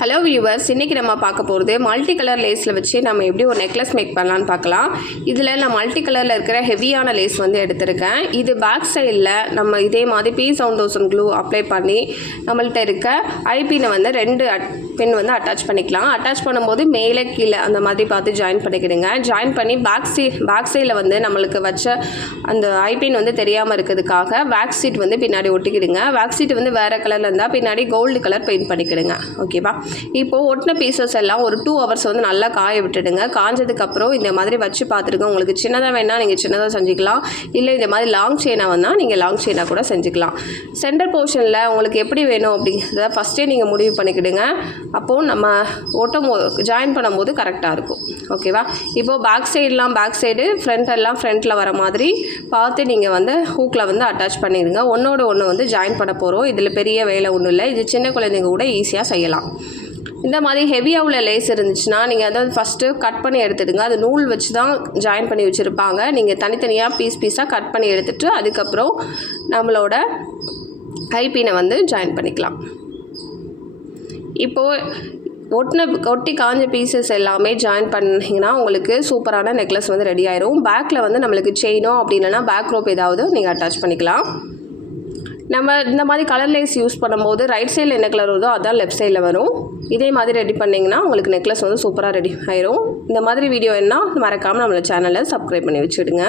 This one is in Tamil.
ஹலோ வியூவர்ஸ், இன்றைக்கி நம்ம பார்க்க போகிறது மல்டி கலர் லேஸில் வச்சு நம்ம எப்படி ஒரு நெக்லஸ் மேக் பண்ணலான்னு பார்க்கலாம். இதில் நான் மல்டி கலரில் இருக்கிற ஹெவியான லேஸ் வந்து எடுத்திருக்கேன். இது பேக் சைடில் நம்ம இதே மாதிரி P7000 க்ளூ அப்ளை பண்ணி நம்மள்கிட்ட இருக்க ஐபினை வந்து 2 பின் வந்து அட்டாச் பண்ணிக்கலாம். அட்டாச் பண்ணும்போது மேலே கீழே அந்த மாதிரி பார்த்து ஜாயின் பண்ணிக்கிடுங்க. ஜாயின் பண்ணி பேக் சைடில் வந்து நம்மளுக்கு வச்ச அந்த ஐபின் வந்து தெரியாமல் இருக்கிறதுக்காக வேக்ஸ் சீட் வந்து பின்னாடி ஒட்டிக்கிடுங்க. வேக்ஸ் சீட் வந்து வேறு கலரில் இருந்தால் பின்னாடி கோல்டு கலர் பெயிண்ட் பண்ணிக்கிடுங்க. ஓகேவா? இப்போது ஒட்டின பீசஸ் எல்லாம் ஒரு 2 ஹவர்ஸ் வந்து நல்லா காய விட்டுடுங்க. காஞ்சதுக்கப்புறம் இந்த மாதிரி வச்சு பார்த்துருங்க. உங்களுக்கு சின்னதாக வேணால் நீங்கள் சின்னதாக செஞ்சுக்கலாம், இல்லை இந்த மாதிரி லாங் செயினாக வந்தால் நீங்கள் லாங் செயினாக கூட செஞ்சுக்கலாம். சென்டர் போர்ஷனில் உங்களுக்கு எப்படி வேணும் அப்படிங்கிறத ஃபஸ்ட்டே நீங்கள் முடிவு பண்ணிக்கிடுங்க. அப்போது நம்ம ஜாயின் பண்ணும்போது கரெக்டாக இருக்கும். ஓகேவா? இப்போது பேக் சைடு ஃப்ரண்ட்டில் வர மாதிரி பார்த்து நீங்கள் வந்து ஹூக்கில் வந்து அட்டாச் பண்ணிடுங்க. ஒன்றோட ஒன்று வந்து ஜாயின் பண்ண போகிறோம். இதில் பெரிய வேலை ஒன்றும் இல்லை. இது சின்ன குழந்தைங்க கூட ஈஸியாக செய்யலாம். இந்த மாதிரி ஹெவியாக உள்ள லேஸ் இருந்துச்சுன்னா நீங்கள் அதை ஃபஸ்ட்டு கட் பண்ணி எடுத்துடுங்க. அது நூல் வச்சு தான் ஜாயின் பண்ணி வச்சுருப்பாங்க. நீங்கள் தனித்தனியாக பீஸாக கட் பண்ணி எடுத்துகிட்டு அதுக்கப்புறம் நம்மளோட ஐபினை வந்து ஜாயின் பண்ணிக்கலாம். இப்போது ஒட்டி காஞ்ச பீசஸ் எல்லாமே ஜாயின் பண்ணிங்கன்னா உங்களுக்கு சூப்பரான நெக்லஸ் வந்து ரெடி ஆயிரும். பேக்கில் வந்து நம்மளுக்கு செயினோ அப்படி இல்லைனா பேக் ரோப் ஏதாவது நீங்கள் அட்டாச் பண்ணிக்கலாம். நம்ம இந்த மாதிரி கலர் லேஸ் யூஸ் பண்ணும்போது ரைட் சைடில் என்ன கலர் வருதோ அதான் லெஃப்ட் சைடில் வரும். இதே மாதிரி ரெடி பண்ணிங்கன்னா உங்களுக்கு நெக்லஸ் வந்து சூப்பராக ரெடி ஆயிரும். இந்த மாதிரி வீடியோ என்ன மறக்காமல் நம்மளோட சேனலை சப்ஸ்கிரைப் பண்ணி வச்சுடுங்க.